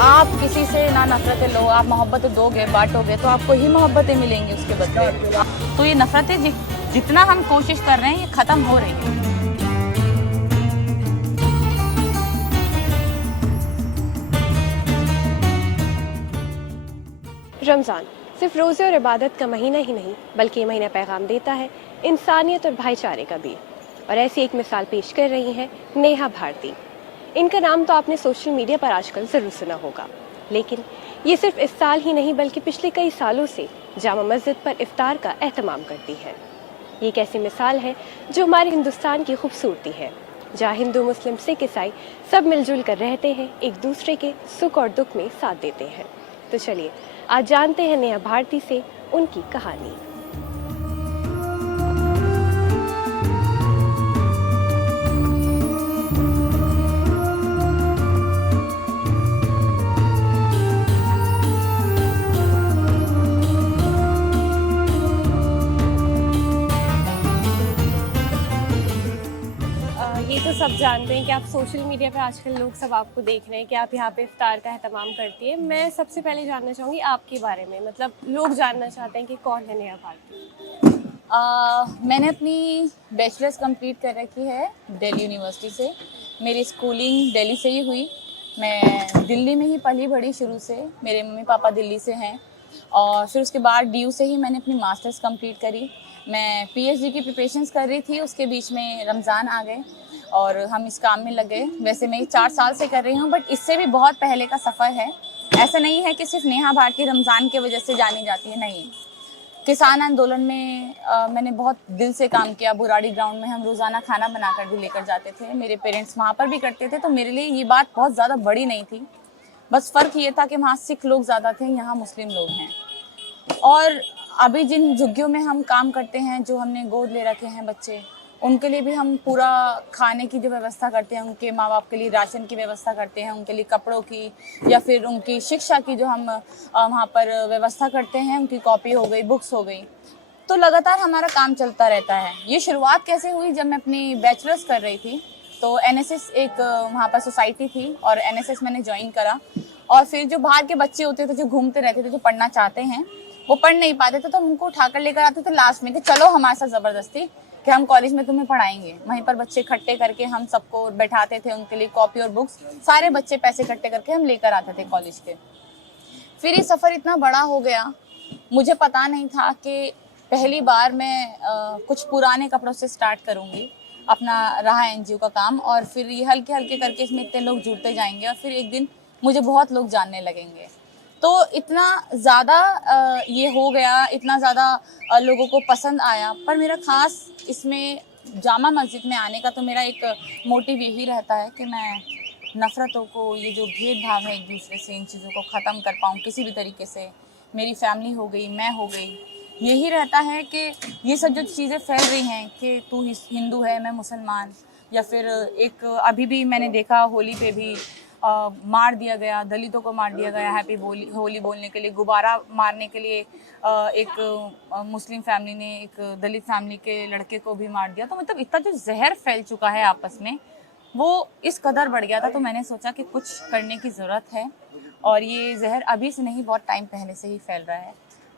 आप किसी से ना नफरतें लो, आप मोहब्बतें दोगे, बांटोगे तो आपको ही मोहब्बतें मिलेंगी उसके बदले। तो ये नफरतें जितना हम कोशिश कर रहे हैं ये खत्म हो रही है। रमज़ान सिर्फ रोज़े और इबादत का महीना ही नहीं बल्कि ये महीना पैगाम देता है इंसानियत और भाईचारे का भी। और ऐसी एक मिसाल पेश कर रही हैं नेहा भारती। इनका नाम तो आपने सोशल मीडिया पर आजकल ज़रूर सुना होगा, लेकिन ये सिर्फ इस साल ही नहीं बल्कि पिछले कई सालों से जामा मस्जिद पर इफ्तार का एहतमाम करती है। ये एक ऐसी मिसाल है जो हमारे हिंदुस्तान की खूबसूरती है, जहाँ हिंदू मुस्लिम सिख ईसाई सब मिलजुल कर रहते हैं, एक दूसरे के सुख और दुख में साथ देते हैं। तो चलिए आज जानते हैं नेहा भारती से उनकी कहानी। ये तो सब जानते हैं कि आप सोशल मीडिया पर आजकल लोग सब आपको देख रहे हैं कि आप यहाँ पे इफ्तार का एहतमाम करती है। मैं सबसे पहले जानना चाहूँगी आपके बारे में, मतलब लोग जानना चाहते हैं कि कौन है नेहा भारती। मैंने अपनी बैचलर्स कंप्लीट कर रखी है दिल्ली यूनिवर्सिटी से। मेरी स्कूलिंग दिल्ली से ही हुई। मैं दिल्ली में ही पली बड़ी शुरू से, मेरे मम्मी पापा दिल्ली से हैं। और फिर उसके बाद डीयू से ही मैंने अपनी मास्टर्स कंप्लीट करी। मैं पीएचडी की प्रिपरेशंस कर रही थी, उसके बीच में रमज़ान आ गए और हम इस काम में लग गए। वैसे मैं 4 साल से कर रही हूँ, बट इससे भी बहुत पहले का सफ़र है। ऐसा नहीं है कि सिर्फ नेहा भारती रमज़ान की वजह से जानी जाती है, नहीं। किसान आंदोलन में मैंने बहुत दिल से काम किया। बुराड़ी ग्राउंड में हम रोज़ाना खाना बनाकर भी लेकर जाते थे। मेरे पेरेंट्स वहाँ पर भी करते थे, तो मेरे लिए ये बात बहुत ज़्यादा बड़ी नहीं थी। बस फ़र्क ये था कि वहाँ सिख लोग ज़्यादा थे, यहाँ मुस्लिम लोग हैं। और अभी जिन झुग्गियों में हम काम करते हैं, जो हमने गोद ले रखे हैं बच्चे, उनके लिए भी हम पूरा खाने की जो व्यवस्था करते हैं, उनके माँ बाप के लिए राशन की व्यवस्था करते हैं, उनके लिए कपड़ों की या फिर उनकी शिक्षा की जो हम वहाँ पर व्यवस्था करते हैं, उनकी कॉपी हो गई, बुक्स हो गई। तो लगातार हमारा काम चलता रहता है। ये शुरुआत कैसे हुई, जब मैं अपनी बैचलर्स कर रही थी तो एनएसएस एक वहाँ पर सोसाइटी थी और एनएसएस मैंने ज्वाइन करा। और फिर जो बाहर के बच्चे होते थे, जो घूमते रहते थे, जो पढ़ना चाहते हैं, वो पढ़ नहीं पाते थे, तो हम उनको उठाकर लेकर आते थे लास्ट में कि चलो हमारे साथ ज़बरदस्ती कि हम कॉलेज में तुम्हें पढ़ाएंगे। वहीं पर बच्चे इकट्ठे करके हम सबको बैठाते थे, उनके लिए कॉपी और बुक्स, सारे बच्चे पैसे इकट्ठे करके हम लेकर आते थे कॉलेज के। फिर ये सफ़र इतना बड़ा हो गया, मुझे पता नहीं था कि पहली बार मैं कुछ पुराने कपड़ों से स्टार्ट करूँगी अपना रहा एनजीओ का काम, और फिर ये हल्के हल्के करके इसमें इतने लोग जुड़ते जाएंगे और फिर एक दिन मुझे बहुत लोग जानने लगेंगे। तो इतना ज़्यादा ये हो गया, इतना ज़्यादा लोगों को पसंद आया। पर मेरा ख़ास इसमें जामा मस्जिद में आने का तो मेरा एक मोटिव यही रहता है कि मैं नफ़रतों को, ये जो भेदभाव है एक दूसरे से, इन चीज़ों को ख़त्म कर पाऊँ किसी भी तरीके से। मेरी फैमिली हो गई, मैं हो गई, यही रहता है कि ये सब जो चीज़ें फैल रही हैं कि तू हिंदू है, मैं मुसलमान, या फिर एक अभी भी मैंने देखा होली पे भी मार दिया गया, दलितों को मार दिया गया हैप्पी होली बोलने के लिए। गुब्बारा मारने के लिए एक मुस्लिम फैमिली ने एक दलित फैमिली के लड़के को भी मार दिया। तो मतलब इतना जो जहर फैल चुका है आपस में, वो इस कदर बढ़ गया था। तो मैंने सोचा कि कुछ करने की ज़रूरत है, और ये जहर अभी से नहीं, बहुत टाइम पहले से ही फैल रहा है।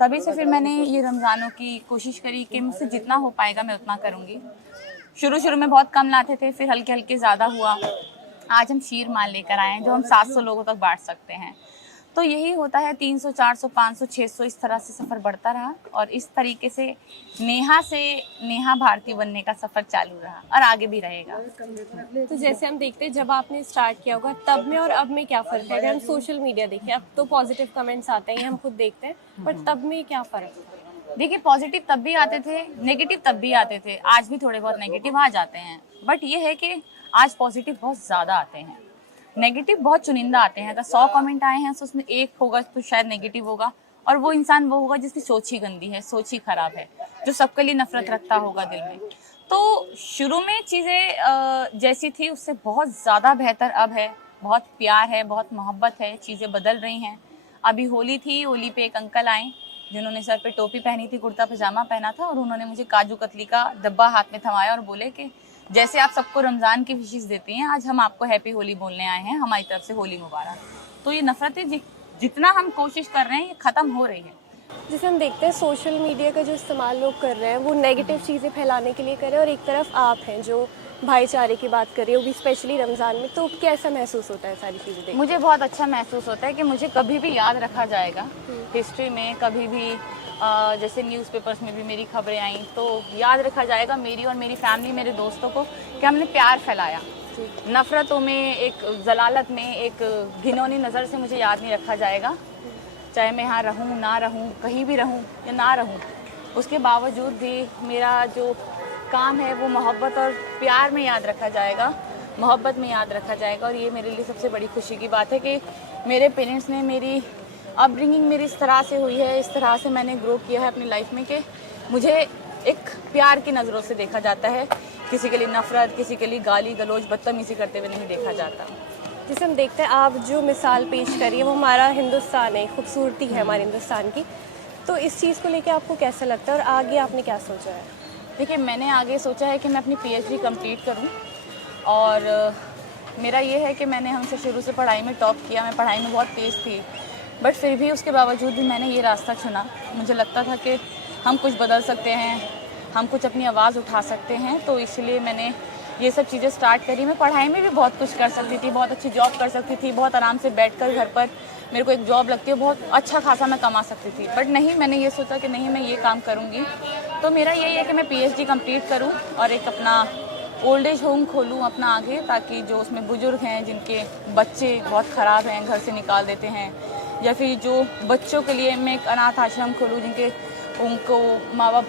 तभी से फिर मैंने ये रमज़ानों की कोशिश करी कि मुझसे जितना हो पाएगा मैं उतना करूँगी। शुरू में बहुत कम लाते थे, फिर हल्के हल्के ज़्यादा हुआ। आज हम शीर माल लेकर आए हैं जो हम 700 लोगों तक बांट सकते हैं। तो यही होता है, 300, 400, 500, 600 इस तरह से सफ़र बढ़ता रहा, और इस तरीके से नेहा भारती बनने का सफ़र चालू रहा और आगे भी रहेगा। तो जैसे हम देखते हैं, जब आपने स्टार्ट किया होगा तब में और अब में क्या फ़र्क है? अगर हम सोशल मीडिया देखें, अब तो पॉजिटिव कमेंट्स आते हैं, हम खुद देखते हैं, बट तब में क्या फ़र्क है? देखिए, पॉजिटिव तब भी आते थे, नेगेटिव तब भी आते थे, आज भी थोड़े बहुत नेगेटिव आ जाते हैं। बट ये है कि आज पॉजिटिव बहुत ज़्यादा आते हैं, नेगेटिव बहुत चुनिंदा आते हैं। अगर 100 कमेंट आए हैं तो उसमें एक होगा तो शायद नेगेटिव होगा, और वो इंसान वो होगा जिसकी सोच ही गंदी है, सोच ही खराब है, जो सबके लिए नफरत रखता होगा दिल में। तो शुरू में चीज़ें जैसी थी उससे बहुत ज़्यादा बेहतर अब है, बहुत प्यार है, बहुत मोहब्बत है, चीज़ें बदल रही हैं। अभी होली थी, होली पे एक अंकल आए जिन्होंने सर पे टोपी पहनी थी, कुर्ता पजामा पहना था, और उन्होंने मुझे काजू कतली का डब्बा हाथ में थमाया और बोले कि जैसे आप सबको रमज़ान की विशेष देती हैं, आज हम आपको हैप्पी होली बोलने आए हैं, हमारी तरफ से होली मुबारक। तो ये नफरतें जितना हम कोशिश कर रहे हैं ये ख़त्म हो रही है। जैसे हम देखते हैं सोशल मीडिया का जो इस्तेमाल लोग कर रहे हैं वो नेगेटिव चीज़ें फैलाने के लिए कर रहे हैं, और एक तरफ आप हैं जो भाईचारे की बात कर रही है, वो भी स्पेशली रमज़ान में, तो कैसा महसूस होता है सारी चीज़ें देख? मुझे बहुत अच्छा महसूस होता है कि मुझे कभी भी याद रखा जाएगा हिस्ट्री में, कभी भी जैसे न्यूज़पेपर्स में भी मेरी खबरें आई तो याद रखा जाएगा मेरी और मेरी फैमिली, मेरे दोस्तों को, कि हमने प्यार फैलाया। नफ़रतों में, एक जलालत में, एक घिनौनी नज़र से मुझे याद नहीं रखा जाएगा। चाहे मैं यहाँ रहूँ ना रहूँ, कहीं भी रहूँ या ना रहूँ, उसके बावजूद भी मेरा जो काम है वो मोहब्बत और प्यार में याद रखा जाएगा, मोहब्बत में याद रखा जाएगा। और ये मेरे लिए सबसे बड़ी खुशी की बात है कि मेरे पेरेंट्स ने, मेरी अपब्रिंगिंग मेरी इस तरह से हुई है, इस तरह से मैंने ग्रो किया है अपनी लाइफ में कि मुझे एक प्यार की नज़रों से देखा जाता है, किसी के लिए नफ़रत, किसी के लिए गाली गलौज, बदतमीज़ी करते हुए नहीं देखा जाता। जैसे हम देखते हैं आप जो मिसाल पेश करिए वो हमारा हिंदुस्तान है, खूबसूरती है हमारे हिंदुस्तान की, तो इस चीज़ को लेके आपको कैसा लगता है और आगे आपने क्या सोचा है? देखिए, मैंने आगे सोचा है कि मैं अपनी पीएचडी कंप्लीट करूं, और मेरा ये है कि मैंने हमसे शुरू से पढ़ाई में टॉप किया, मैं पढ़ाई में बहुत तेज़ थी, बट फिर भी उसके बावजूद भी मैंने ये रास्ता चुना। मुझे लगता था कि हम कुछ बदल सकते हैं, हम कुछ अपनी आवाज़ उठा सकते हैं, तो इसलिए मैंने ये सब चीज़ें स्टार्ट करी। मैं पढ़ाई में भी बहुत कुछ कर सकती थी, बहुत अच्छी जॉब कर सकती थी, बहुत आराम से बैठकर घर पर मेरे को एक जॉब लगती है, बहुत अच्छा खासा मैं कमा सकती थी, बट नहीं, मैंने ये सोचा कि नहीं, मैं ये काम करूँगी। तो मेरा यही है कि मैं पीएचडी कंप्लीट करूँ और एक अपना ओल्ड एज होम खोलूँ अपना आगे, ताकि जो उसमें बुज़ुर्ग हैं जिनके बच्चे बहुत ख़राब हैं, घर से निकाल देते हैं, या फिर जो बच्चों के लिए मैं एक अनाथ आश्रम खोलूँ जिनके उनको माँ बाप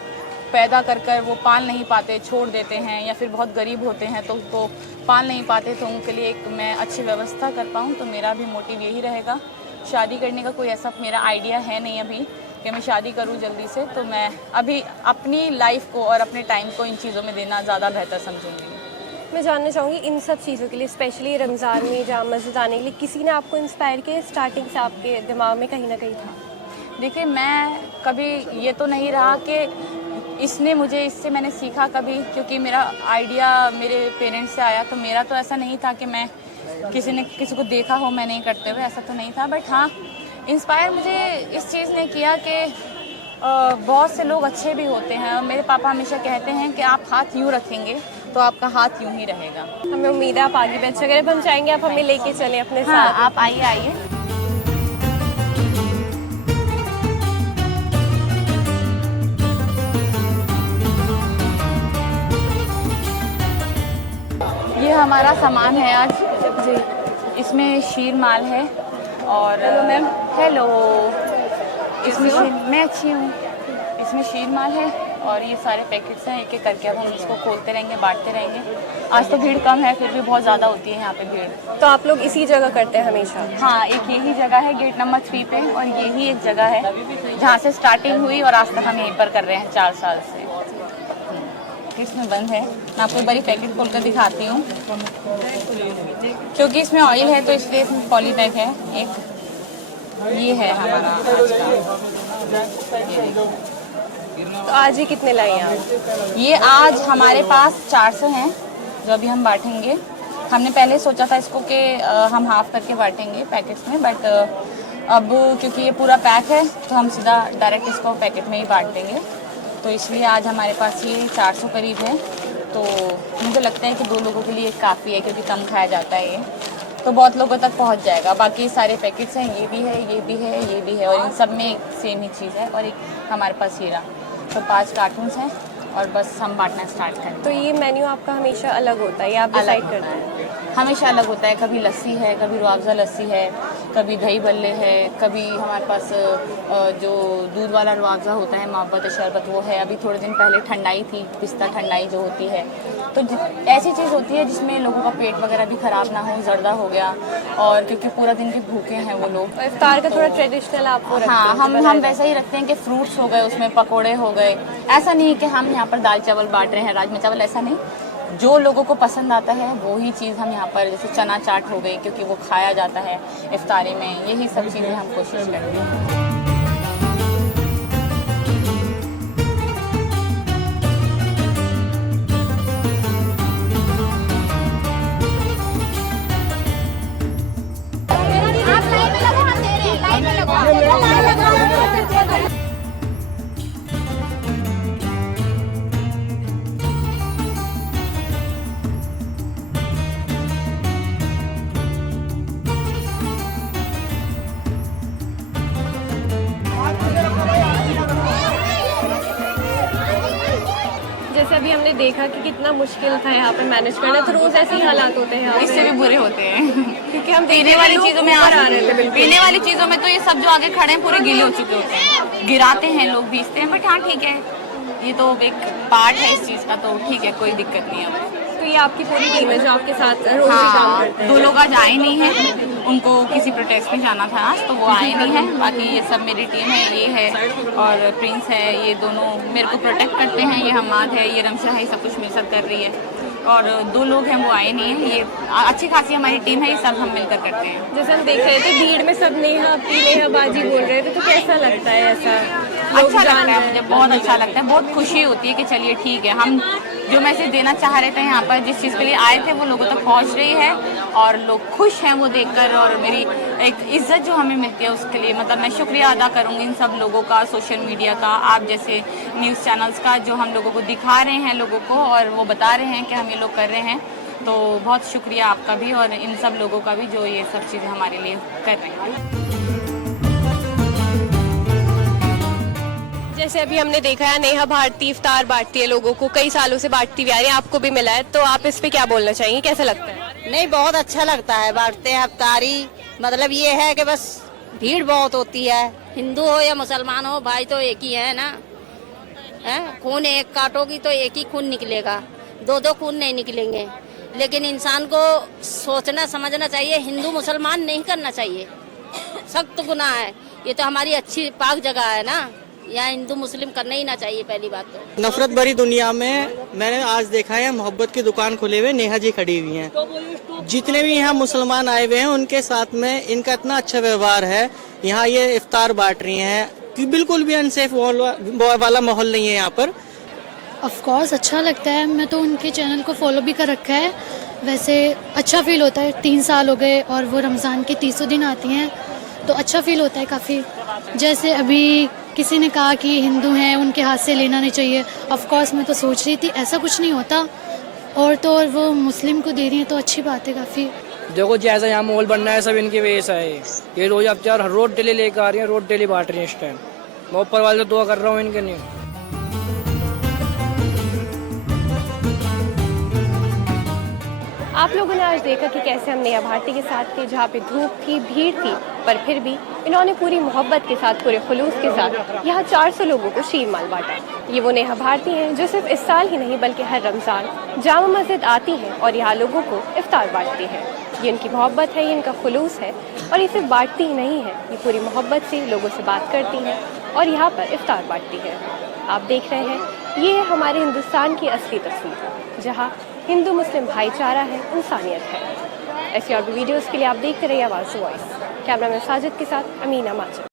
पैदा कर कर वो पाल नहीं पाते, छोड़ देते हैं, या फिर बहुत गरीब होते हैं तो उनको पाल नहीं पाते, तो उनके लिए एक मैं अच्छी व्यवस्था कर पाऊँ। तो मेरा भी मोटिव यही रहेगा। शादी करने का कोई ऐसा मेरा आइडिया है नहीं अभी कि मैं शादी करूँ जल्दी से, तो मैं अभी अपनी लाइफ को और अपने टाइम को इन चीज़ों में देना ज़्यादा बेहतर समझूंगी। मैं जानना चाहूँगी इन सब चीज़ों के लिए, स्पेशली रमज़ान में जाम मस्जिद आने के लिए, किसी ने आपको इंस्पायर किया? स्टार्टिंग से आपके दिमाग में कहीं ना कहीं था? देखिए, मैं कभी ये तो नहीं रहा कि इसने मुझे, इससे मैंने सीखा कभी, क्योंकि मेरा आइडिया मेरे पेरेंट्स से आया, तो मेरा तो ऐसा नहीं था कि मैं किसी को देखा हो मैं नहीं करते हुए, ऐसा तो नहीं था। बट हाँ, इंस्पायर मुझे इस चीज़ ने किया कि बहुत से लोग अच्छे भी होते हैं, और मेरे पापा हमेशा कहते हैं कि आप हाथ यूँ रखेंगे तो आपका हाथ यूँ ही रहेगा। हमें उम्मीद है आप आगे भी अच्छा करें, हम चाहेंगे आप हमें लेके चलें अपने हाँ, साथ। आप आइए। ये हमारा सामान है आज जी, इसमें शीर माल है, और हेलो मैम। हेलो, इसमें मैं अच्छी हूँ। इसमें शीर माल है और ये सारे पैकेट्स हैं, एक एक करके अब हम इसको खोलते रहेंगे, बांटते रहेंगे। आज तो भीड़ कम है, फिर भी बहुत ज़्यादा होती है यहाँ पे भीड़। तो आप लोग इसी जगह करते हैं हमेशा? हाँ, एक यही जगह है गेट नंबर 3 पे, और यही एक जगह है जहाँ से स्टार्टिंग हुई और आज तक हम यहीं पर कर रहे हैं 4 साल से। इसमें बंद है, मैं आपको एक बारी पैकेट खोल कर दिखाती हूँ, क्योंकि इसमें ऑयल है तो इसलिए इसमें पॉली बैग है एक। ये है हमारा आज का। तो आज ही कितने लाए हैं आप? ये आज हमारे पास 400 हैं जो अभी हम बांटेंगे। हमने पहले सोचा था इसको कि हम हाफ करके बांटेंगे पैकेट्स में, बट अब क्योंकि ये पूरा पैक है तो हम सीधा डायरेक्ट इसको पैकेट में ही बांट देंगे। तो इसलिए आज हमारे पास ये 400 करीब है। तो मुझे लगता है कि 2 लोगों के लिए काफ़ी है, क्योंकि कम खाया जाता है ये, तो बहुत लोगों तक पहुंच जाएगा। बाकी सारे पैकेट्स हैं, ये भी है, ये भी है, ये भी है, और इन सब में सेम ही चीज़ है। और एक हमारे पास हीरा, तो 5 कार्टून्स हैं और बस हम बांटना स्टार्ट करें। तो ये मेन्यू आपका हमेशा अलग होता है या आप डिसाइड करते हैं? हमेशा अलग होता है। कभी लस्सी है, कभी रुआवज़ा लस्सी है, कभी दही बल्ले है, कभी हमारे पास जो दूध वाला रुआवज़ा होता है, मोहब्बत शरबत, वो है। अभी थोड़े दिन पहले ठंडाई थी, पिस्ता ठंडाई जो होती है, तो ऐसी चीज़ होती है जिसमें लोगों का पेट वगैरह भी ख़राब ना हो। जर्दा हो गया, और क्योंकि पूरा दिन भी भूखे हैं वो लोग। इफ्तार का थोड़ा ट्रेडिशनल आप वो रखते हैं? हाँ, हम वैसा ही रखते हैं कि फ्रूट्स हो गए, उसमें पकोड़े हो गए। ऐसा नहीं कि हम यहाँ पर दाल चावल बांट रहे हैं, राजमा चावल, ऐसा नहीं। जो लोगों को पसंद आता है वही चीज़ हम यहाँ पर, जैसे चना चाट हो गई, क्योंकि वो खाया जाता है इफ्तारी में, यही सब चीज़ें हम कोशिश करते हैं। अभी हमने देखा कि कितना मुश्किल था यहाँ पे मैनेज करना, तो रोज ऐसे ही हालात होते हैं यहाँ पे। इससे भी बुरे होते हैं क्योंकि हम पीने वाली चीजों में आ रहे थे, बिल्कुल पीने वाली चीजों में तो ये सब जो आगे खड़े हैं पूरे गीले हो चुके होते हैं, गिराते हैं लोग, बीसते हैं, बट हाँ ठीक है, ये तो एक पार्ट है इस चीज का, तो ठीक है, कोई दिक्कत नहीं है। तो ये आपकी पूरी टीम है जो आपके साथ रोज ही काम हाँ, करते हैं? 2 लोग आज आए नहीं हैं, उनको किसी प्रोटेस्ट में जाना था आज, तो वो आए नहीं हैं। बाकी ये सब मेरी टीम है, ये है और प्रिंस है, ये दोनों मेरे को प्रोटेक्ट करते हैं, ये हमाद है, ये रमशा है, ये सब कुछ मेरे साथ कर रही है। और 2 लोग हैं वो आए नहीं हैं, ये अच्छी खासी हमारी टीम है, ये सब हम मिलकर करते हैं। जैसे हम देख रहे थे भीड़ में सब नेहा बाजी बोल रहे थे, तो कैसा लगता है ऐसा? अच्छा लगता है, मुझे बहुत अच्छा लगता है, बहुत खुशी होती है कि चलिए ठीक है, हम जो मैसेज देना चाह रहे थे यहाँ पर, जिस चीज़ के लिए आए थे, वो लोगों तक पहुँच रही है और लोग खुश हैं वो देखकर, और मेरी एक इज्जत जो हमें मिलती है उसके लिए, मतलब मैं शुक्रिया अदा करूँगी इन सब लोगों का, सोशल मीडिया का, आप जैसे न्यूज़ चैनल्स का, जो हम लोगों को दिखा रहे हैं लोगों को, और वो बता रहे हैं कि हम ये लोग कर रहे हैं। तो बहुत शुक्रिया आपका भी और इन सब लोगों का भी जो ये सब चीज़ें हमारे लिए कर रहे हैं। जैसे अभी हमने देखा है नेहा भारती इफ्तार बांटती है लोगों को, कई सालों से बांटती हुई आ रही है, आपको भी मिला है, तो आप इस पे क्या बोलना चाहेंगे, कैसा लगता है? नहीं, बहुत अच्छा लगता है, बांटते हैं इफ्तारी। मतलब ये है कि बस भीड़ बहुत होती है, हिंदू हो या मुसलमान हो, भाई तो एक ही है ना, है? खून एक काटोगी तो एक ही खून निकलेगा, 2 खून नहीं निकलेंगे। लेकिन इंसान को सोचना समझना चाहिए, हिंदू मुसलमान नहीं करना चाहिए, सख्त गुनाह है। ये तो हमारी अच्छी पाक जगह है ना, यहाँ हिंदू मुस्लिम करना ही ना चाहिए। पहली बात तो नफरत भरी दुनिया में मैंने आज देखा है मोहब्बत की दुकान खुले हुए नेहा जी खड़ी हुई हैं। जितने भी यहाँ मुसलमान आए हुए हैं उनके साथ में इनका इतना अच्छा व्यवहार है। यहाँ ये इफ्तार बांट रही हैं कि बिल्कुल भी अनसेफ वाला माहौल नहीं है यहाँ पर। ऑफ कोर्स अच्छा लगता है, मैं तो उनके चैनल को फॉलो भी कर रखा है। वैसे अच्छा फील होता है, 3 साल हो गए और वो रमज़ान के 30 दिन आती हैं तो अच्छा फील होता है काफ़ी। जैसे अभी किसी ने कहा कि हिंदू हैं उनके हाथ से लेना नहीं चाहिए, ऑफ कोर्स मैं तो सोच रही थी ऐसा कुछ नहीं होता, और तो और वो मुस्लिम को दे रही हैं तो अच्छी बात है काफ़ी। देखो जैसा यहाँ माहौल बनना है सब इनकी वजह से है। ये रोज अफ्तार हर रोज डेली लेकर आ रही है, रोज डेली बांट रही है। इस टाइम मैं ऊपर वाले से दुआ कर रहा हूँ इनके लिए। आप लोगों ने आज देखा कि कैसे हम नेहा भारती के साथ थे, जहाँ पे धूप थी, भीड़ थी, पर फिर भी इन्होंने पूरी मोहब्बत के साथ, पूरे खुलूस के साथ यहाँ 400 लोगों को शीर माल बांटा। ये वो नेहा भारती हैं जो सिर्फ इस साल ही नहीं बल्कि हर रमज़ान जामा मस्जिद आती हैं और यहाँ लोगों को इफ्तार बांटती हैं। ये इनकी मोहब्बत है, ये इनका खुलूस है, और ये सिर्फ बांटती ही नहीं है, ये पूरी मोहब्बत से लोगों से बात करती हैं और यहाँ पर इफ्तार बांटती है। आप देख रहे हैं ये है हमारे हिंदुस्तान की असली तस्वीर, जहाँ हिंदू मुस्लिम भाईचारा है, इंसानियत है। ऐसी और भी वीडियोस के लिए आप देखते रहिए आवाज़ वॉइस। कैमरामैन साजिद के साथ अमीना माचल।